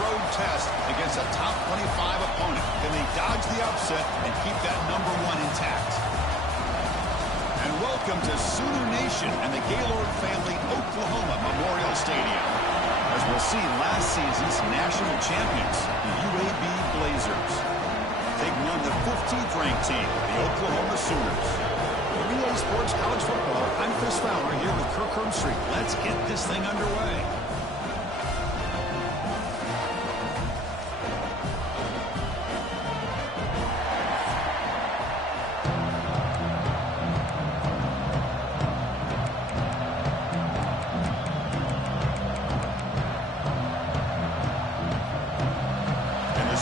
road test against a top 25 opponent. Can they dodge the upset and keep that number 1 intact? And welcome to Sooner Nation and the Gaylord Family Oklahoma Memorial Stadium. As we'll see, last season's national champions, the UAB Blazers, taking on the 15th ranked team, the Oklahoma Sooners. For EA Sports College Football, I'm Chris Fowler here with Kirk Herbstreit. Let's get this thing underway.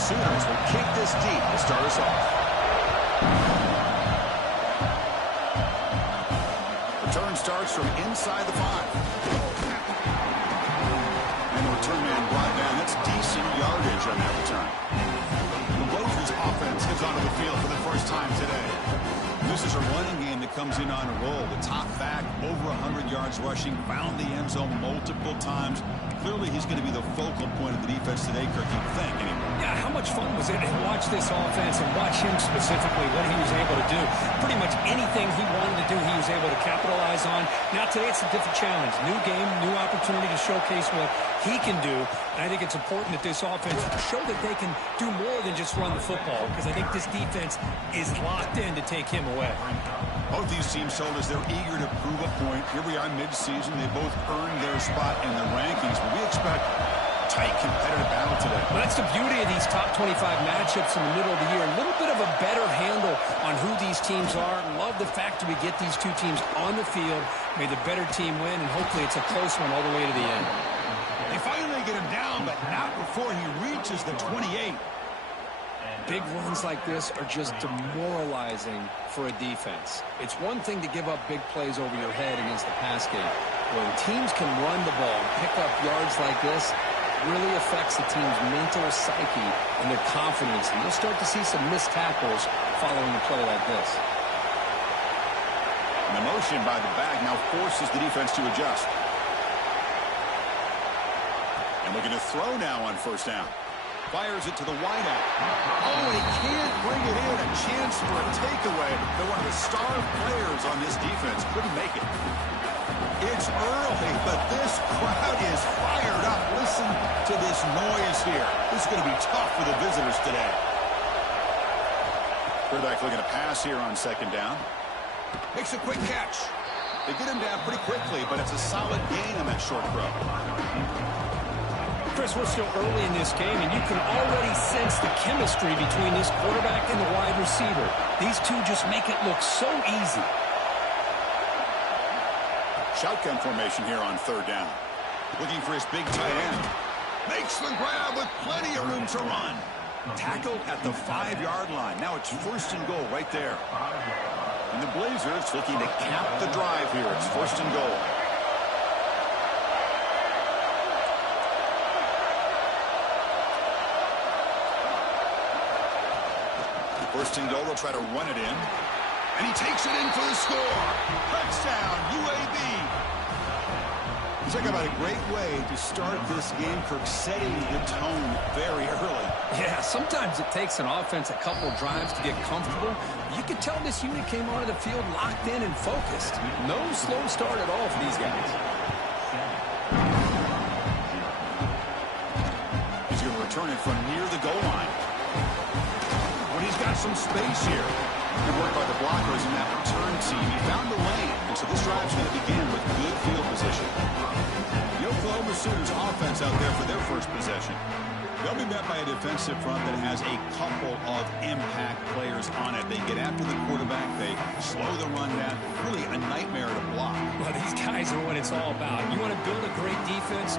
Sooners will kick this deep to start us off. Return starts from inside the 5. And the return man brought down. That's decent yardage on that return. The Blazers offense gets onto the field for the first time today. This is a running game that comes in on a roll. The top back, over 100 yards rushing, found the end zone multiple times. Clearly, he's going to be the focal point of the defense today, Kirk, you'd think, anyway. Yeah, how much fun was it to watch this offense and watch him specifically, what he was able to do. Pretty much anything he wanted to do, he was able to capitalize on. Now, today it's a different challenge. New game, new opportunity to showcase what he can do. And I think it's important that this offense show that they can do more than just run the football, because I think this defense is locked in to take him away. Both these teams told us they're eager to prove a point. Here we are mid-season. They both earned their spot in the rankings, but we expect tight competitive battle today. Well, that's the beauty of these top 25 matchups in the middle of the year. A little bit of a better handle on who these teams are. Love the fact that we get these two teams on the field. May the better team win, and hopefully it's a close one all the way to the end. They finally get him down, but not before he reaches the 28. Big runs like this are just demoralizing for a defense. It's one thing to give up big plays over your head against the pass game. When teams can run the ball and pick up yards like this, it really affects the team's mental psyche and their confidence. And you'll start to see some missed tackles following a play like this. And the motion by the back now forces the defense to adjust. And looking to throw now on first down. Fires it to the wideout. Oh, and he can't bring it in. A chance for a takeaway. They're one of the star players on this defense. Couldn't make it. It's early, but this crowd is fired up. Listen to this noise here. This is going to be tough for the visitors today. Quarterback looking to pass here on second down. Makes a quick catch. They get him down pretty quickly, but it's a solid gain on that short throw. Chris, we're still early in this game, and you can already sense the chemistry between this quarterback and the wide receiver. These two just make it look so easy. Shotgun formation here on third down. Looking for his big tight end. Makes the grab with plenty of room to run. Tackled at the 5-yard line. Now it's first and goal right there. And the Blazers looking to cap the drive here. It's first and goal. First and goal, they'll try to run it in. And he takes it in for the score. Touchdown, UAB. Talk about a great way to start this game, Kirk, setting the tone very early. Yeah, sometimes it takes an offense a couple drives to get comfortable. You can tell this unit came onto the field locked in and focused. No slow start at all for these guys. He's going to return it from near the goal line. He's got some space here. Good work by the blockers in that return team. He found the lane, and so this drive's going to begin with good field position. The Oklahoma Sooners offense out there for their first possession. They'll be met by a defensive front that has a couple of impact players on it. They get after the quarterback. They slow the run down. Really a nightmare to block. Well, these guys are what it's all about. You want to build a great defense?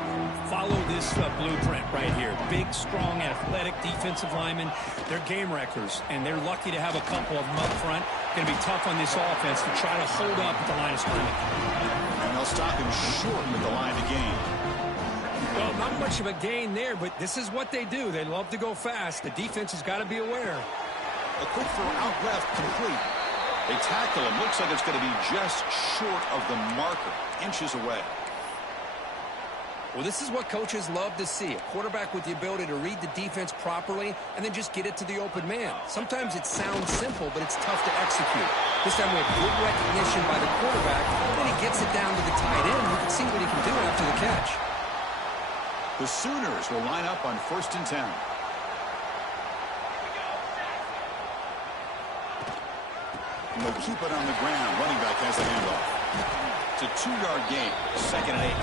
Follow this blueprint right here. Big, strong, athletic defensive linemen. They're game wreckers, and they're lucky to have a couple of them up front. Going to be tough on this offense to try to hold up at the line of scrimmage. And they'll stop him short with the line to gain. Well, not much of a gain there, but this is what they do. They love to go fast. The defense has got to be aware. A quick throw out left, complete. They tackle him. Looks like it's going to be just short of the marker, inches away. Well, this is what coaches love to see. A quarterback with the ability to read the defense properly and then just get it to the open man. Sometimes it sounds simple, but it's tough to execute. This time we have good recognition by the quarterback. Then he gets it down to the tight end. You can see what he can do after the catch. The Sooners will line up on 1st and 10. And they'll keep it on the ground. Running back has a handoff. It's a 2-yard gain. 2nd and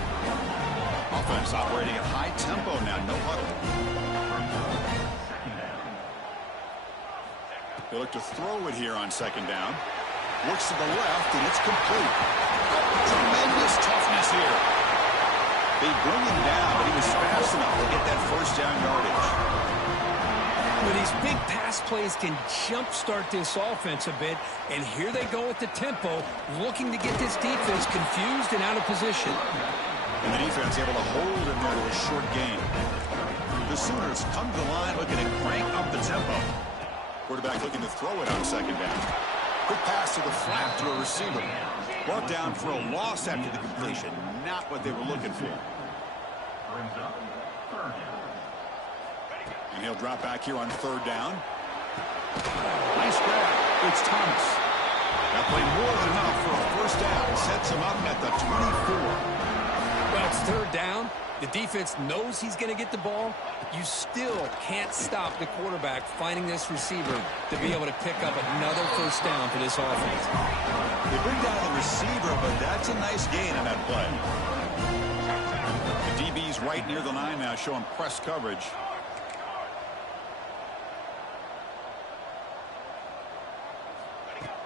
8. Offense operating at high tempo now. No huddle. They look to throw it here on 2nd down. Looks to the left, and it's complete. Tremendous toughness here. They bring him down, but he was fast enough to get that 1st down yardage. Well, these big pass plays can jumpstart this offense a bit, and here they go with the tempo, looking to get this defense confused and out of position. And the defense able to hold him there to a short gain. The Sooners come to the line looking to crank up the tempo. Quarterback looking to throw it on 2nd down. Quick pass to the flat to a receiver. Brought down for a loss after the completion. Not what they were looking for. And he'll drop back here on 3rd down. Nice grab. It's Thomas. That played more than enough for a 1st down. Sets him up at the 24. Well, it's 3rd down. The defense knows he's going to get the ball. You still can't stop the quarterback finding this receiver to be able to pick up another 1st down for this offense. They bring down the receiver, but that's a nice gain on that play. The DB's right near the line now, showing press coverage.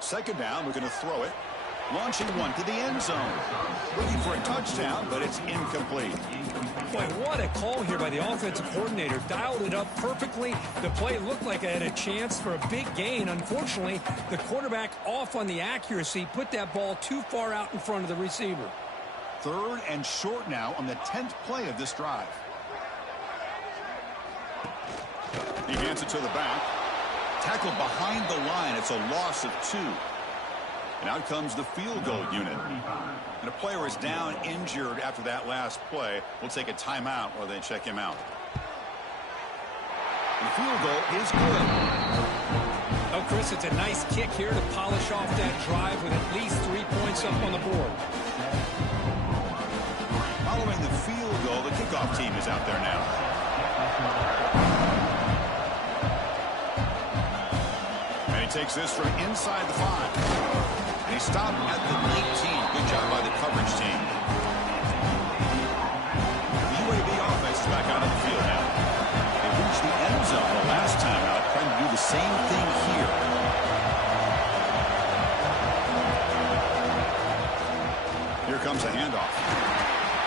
Second down, we're going to throw it. Launching one to the end zone. Looking for a touchdown, but it's incomplete. Boy, what a call here by the offensive coordinator. Dialed it up perfectly. The play looked like it had a chance for a big gain. Unfortunately, the quarterback off on the accuracy, put that ball too far out in front of the receiver. 3rd and short now on the 10th play of this drive. He hands it to the back. Tackled behind the line. It's a loss of 2. And out comes the field goal unit. And a player is down injured after that last play. We'll take a timeout while they check him out. And the field goal is good. Oh, Chris, it's a nice kick here to polish off that drive with at least 3 points up on the board. Following the field goal, the kickoff team is out there now. And he takes this from inside the 5. And he stopped at the 19. Good job by the coverage team. The UAB offense is back out on the field now. They reached the end zone the last time out, trying to do the same thing here. Here comes a handoff.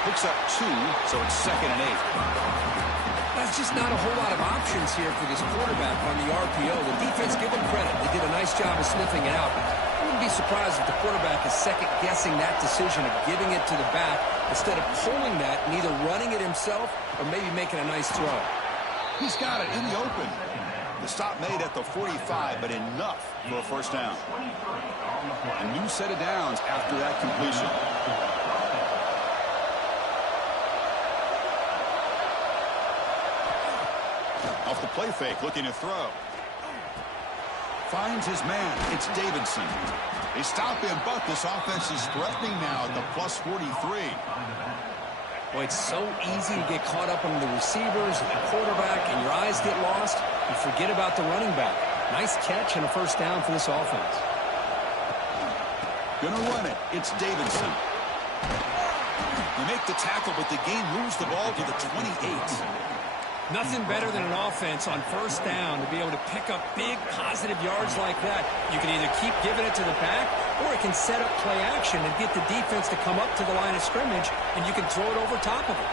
Picks up 2, so it's 2nd and 8. There's just not a whole lot of options here for this quarterback on the RPO. The defense, give them credit. They did a nice job of sniffing it out. I wouldn't be surprised if the quarterback is second-guessing that decision of giving it to the back instead of pulling that and either running it himself or maybe making a nice throw. He's got it in the open. The stop made at the 45, but enough for a 1st down. A new set of downs after that completion. Off the play fake, looking to throw. Finds his man. It's Davidson. They stop him, but this offense is threatening now at the plus 43. Boy, it's so easy to get caught up on the receivers and the quarterback, and your eyes get lost. You forget about the running back. Nice catch and a 1st down for this offense. Gonna run it. It's Davidson. They make the tackle, but the game moves the ball to the 28. Nothing better than an offense on 1st down to be able to pick up big positive yards like that. You can either keep giving it to the back, or it can set up play action and get the defense to come up to the line of scrimmage, and you can throw it over top of it.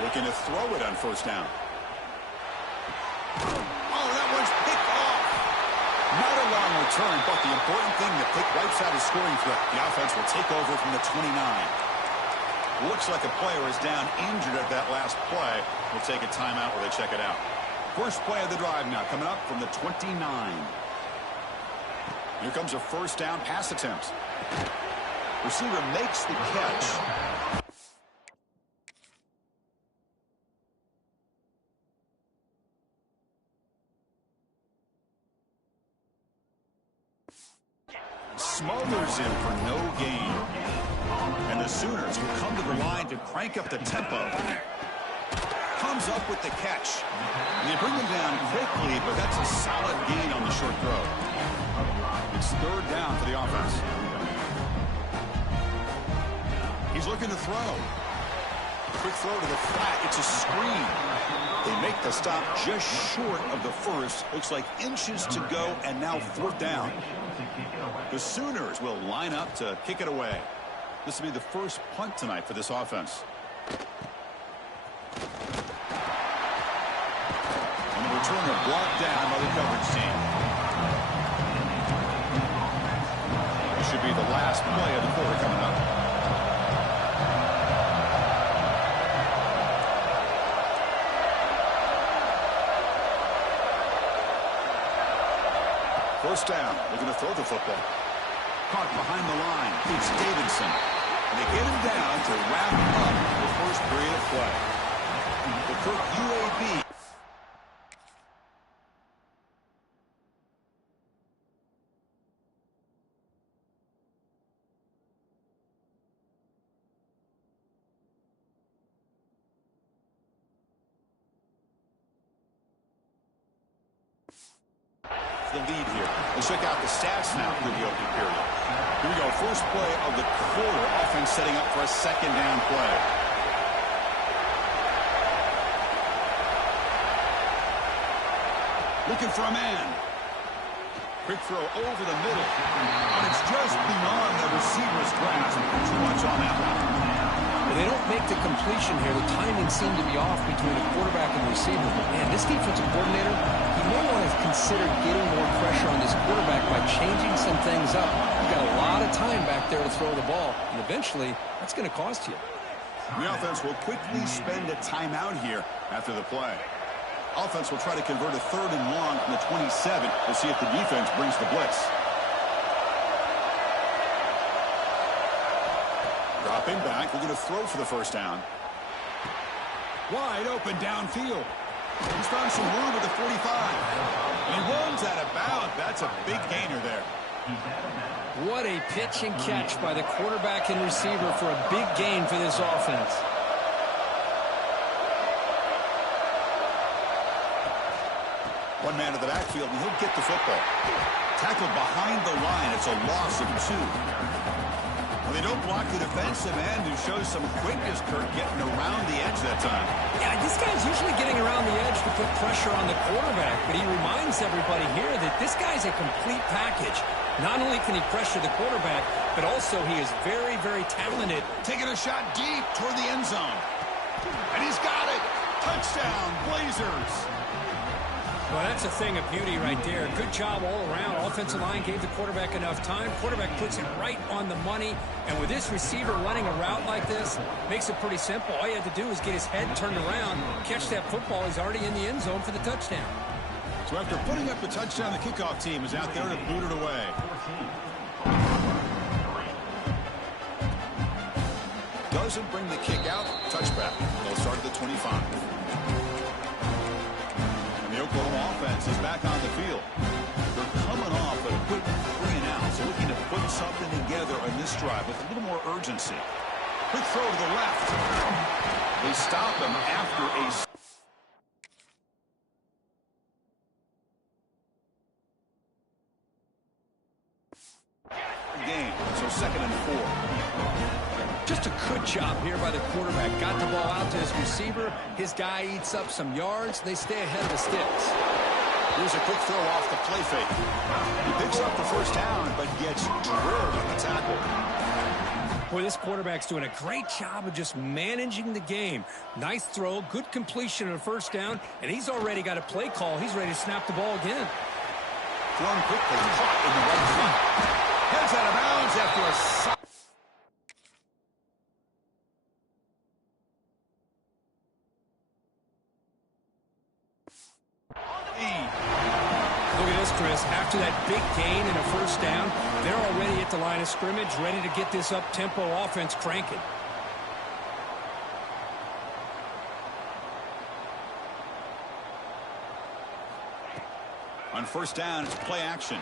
Looking to throw it on 1st down. Oh, that one's picked off. Not a long return, but the important thing that Pick wipes out his scoring threat. The offense will take over from the 29. Looks like a player is down injured at that last play. We'll take a timeout while they check it out. First play of the drive now coming up from the 29. Here comes a 1st down pass attempt. Receiver makes the catch. Smothers him for no gain. And the Sooners will come to the line to crank up the tempo. Comes up with the catch. They bring him down quickly, but that's a solid gain on the short throw. It's third down for the offense. He's looking to throw. Quick throw to the flat. It's a screen. They make the stop just short of the first. Looks like inches to go, and now fourth down. The Sooners will line up to kick it away. This will be the first punt tonight for this offense. And the returner brought down by the coverage team. This should be the last play of the quarter coming up. First down. They're going to throw the football. Caught behind the line. It's Davidson. And they get him down to wrap up the first period of play. The Kirk UAB. The lead here. Let's check out the stats now through the opening period. Here we go. First play of the quarter. Offense setting up for a second down play. Looking for a man. Quick throw over the middle. And it's just beyond the receiver's grasp. Too much on that one. Well, they don't make the completion here. The timing seemed to be off between the quarterback and the receiver. But, man, this defensive coordinator, he may want to consider getting more pressure on this quarterback by changing some things up. You've got a lot of time back there to throw the ball, and eventually that's going to cost you. The offense will quickly spend a timeout here after the play. Offense will try to convert a third and long from the 27. We'll see if the defense brings the blitz. Dropping back. We're going to throw for the first down. Wide open downfield. He's found some room at the 45. And he runs out of bounds. That's a big gainer there. What a pitch and catch by the quarterback and receiver for a big gain for this offense. One man to the backfield, and he'll get the football. Tackled behind the line. It's a loss of 2. Well, they don't block the defensive end, who shows some quickness, Kirk, getting around the edge that time. Yeah, this guy's usually getting around the edge to put pressure on the quarterback, but he reminds everybody here that this guy's a complete package. Not only can he pressure the quarterback, but also he is very, very talented. Taking a shot deep toward the end zone. And he's got it. Touchdown, Blazers. Well, that's a thing of beauty right there. Good job all around. Offensive line gave the quarterback enough time. Quarterback puts it right on the money. And with this receiver running a route like this, makes it pretty simple. All you have to do is get his head turned around, catch that football. He's already in the end zone for the touchdown. So after putting up the touchdown, the kickoff team is out there to boot it away. Doesn't bring the kick out. Touchback. They'll start at the 25. The Oklahoma offense is back on the field. They're coming off a quick 3 and out, so looking to put something together on this drive with a little more urgency. Quick throw to the left. They stop him after a game, so 2nd and 4. Just a good job here by the quarterback. Got the ball out to his receiver. His guy eats up some yards. They stay ahead of the sticks. Here's a quick throw off the play fake. He picks up the first down, but gets drilled in the tackle. Boy, this quarterback's doing a great job of just managing the game. Nice throw, good completion on the first down, and he's already got a play call. He's ready to snap the ball again. Thrown quickly, caught in the right foot. Heads out of bounds after a... this, Chris. After that big gain and a first down, they're already at the line of scrimmage, ready to get this up-tempo offense cranking. On first down, it's play action.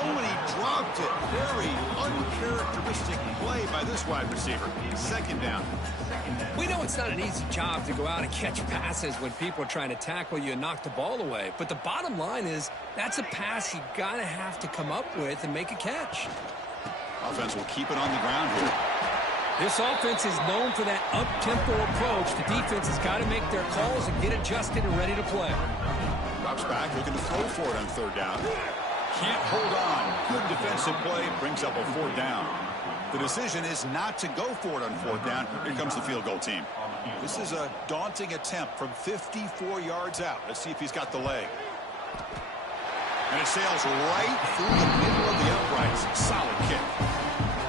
Oh, and he dropped it. Very uncharacteristic play by this wide receiver. Second down. We know it's not an easy job to go out and catch passes when people are trying to tackle you and knock the ball away. But the bottom line is that's a pass you got to have to come up with and make a catch. Offense will keep it on the ground here. This offense is known for that up-tempo approach. The defense has got to make their calls and get adjusted and ready to play. Drops back, looking to throw for it on third down. Can't hold on. Good defensive play, brings up a fourth down. The decision is not to go for it on fourth down. Here comes the field goal team. This is a daunting attempt from 54 yards out. Let's see if he's got the leg. And it sails right through the middle of the uprights. Solid kick.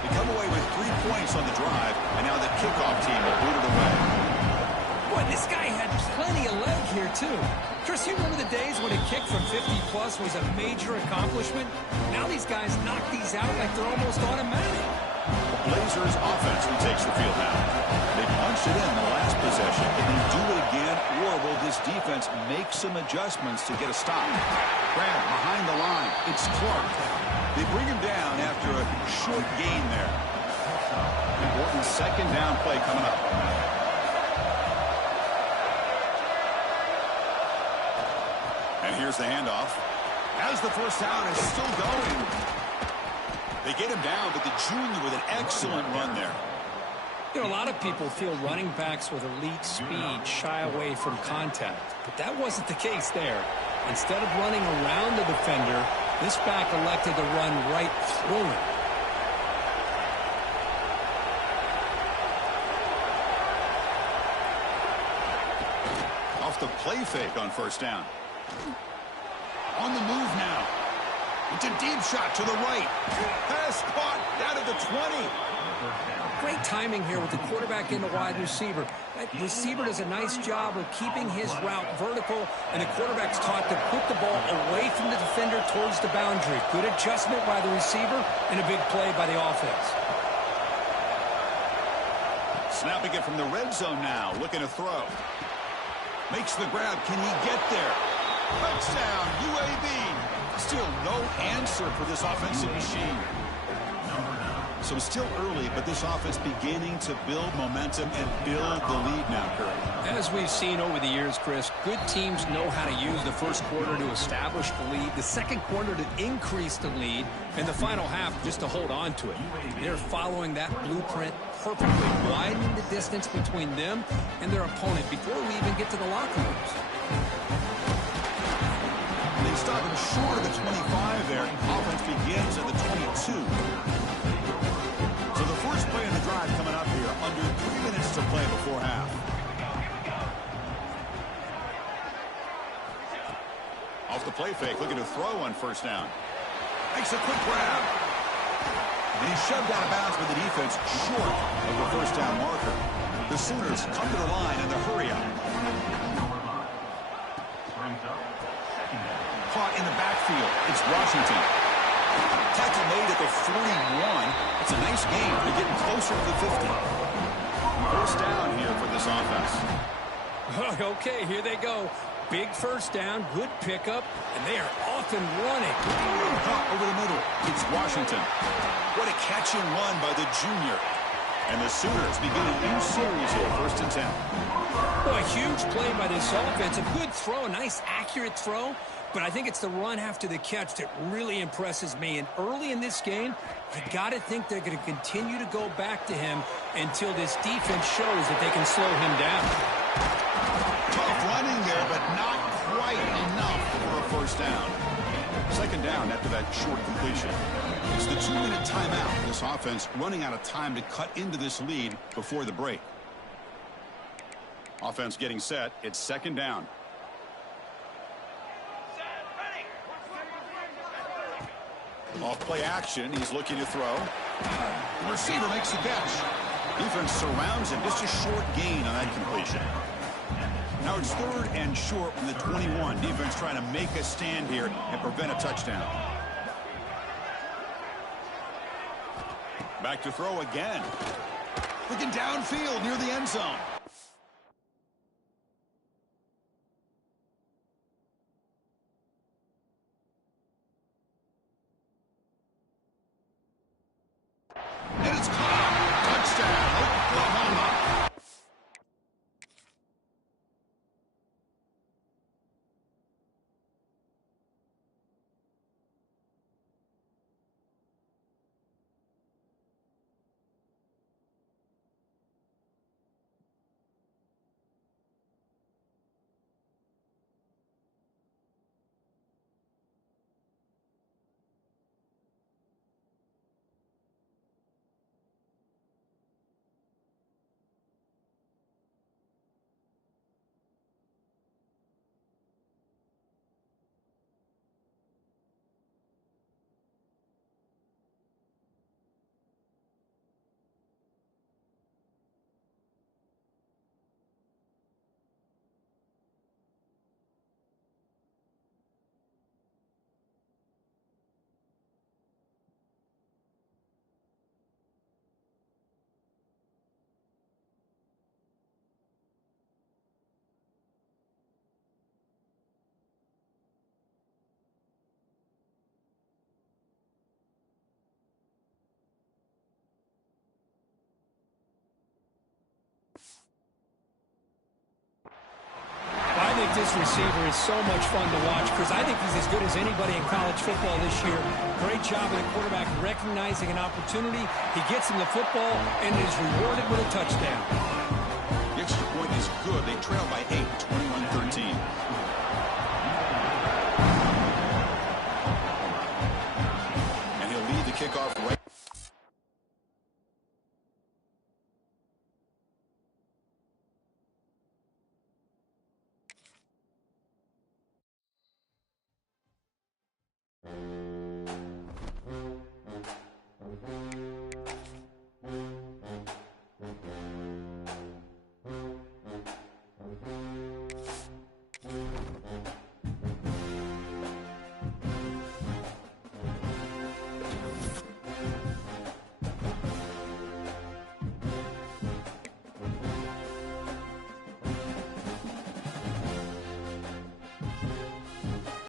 They come away with 3 points on the drive, and now the kickoff team will boot it away. Boy, this guy had plenty of leg here, too. Chris, you remember the days when a kick from 50-plus was a major accomplishment? Now these guys knock these out like they're almost automatic. The Blazers offense retakes the field now. They punched it in the last possession. Can they do it again, or will this defense make some adjustments to get a stop? Grab behind the line. It's Clark. They bring him down after a short gain there. Important second down play coming up. And here's the handoff. As the first down is still going. They get him down, but the junior with an excellent run there. You know, a lot of people feel running backs with elite speed shy away from contact. But that wasn't the case there. Instead of running around the defender, this back elected to run right through him. Off the play fake on first down. On the move now. It's a deep shot to the right. Pass caught down at the 20. Great timing here with the quarterback in the wide receiver. That receiver does a nice job of keeping his route vertical, and the quarterback's taught to put the ball away from the defender towards the boundary. Good adjustment by the receiver and a big play by the offense. Snapping it from the red zone now, looking to throw. Makes the grab. Can he get there? Touchdown, UAB. Still no answer for this offensive machine. So it's still early, but this offense beginning to build momentum and build the lead now, Curry. As we've seen over the years, Chris, good teams know how to use the first quarter to establish the lead, the second quarter to increase the lead, and the final half just to hold on to it. They're following that blueprint perfectly, widening the distance between them and their opponent before we even get to the locker rooms. They stop him short of the 25 there. Offense begins at the 22. So the first play in the drive coming up here. Under 3 minutes to play before half. Off the play fake, looking to throw on first down. Makes a quick grab. And he's shoved out of bounds with the defense short of the first down marker. The Sooners come to the line in the hurry up. Caught in the backfield. It's Washington. Tackle made at the 41. It's a nice gain. They're getting closer to the 50. First down here for this offense. Okay, here they go. Big first down, good pickup, and they are off and running. Over the middle. It's Washington. What a catch and run by the junior. And the Sooners begin a new series here, 1st and 10. Well, a huge play by this offense. A good throw, a nice accurate throw. But I think it's the run after the catch that really impresses me. And early in this game, you got to think they're going to continue to go back to him until this defense shows that they can slow him down. Tough running there, but not quite enough for a first down. Second down after that short completion. It's the 2-minute timeout. This offense running out of time to cut into this lead before the break. Offense getting set. It's second down. Off play action. He's looking to throw. The receiver makes the catch. Defense surrounds him. Just a short gain on that completion. Now it's 3rd and short from the 21. Defense trying to make a stand here and prevent a touchdown. Back to throw again. Looking downfield near the end zone. And it's caught. Touchdown, Oklahoma. I think this receiver is so much fun to watch because I think he's as good as anybody in college football this year. Great job of the quarterback recognizing an opportunity. He gets him the football and is rewarded with a touchdown. The extra point is good. They trail by 8, 21-13. And he'll lead the kickoff right.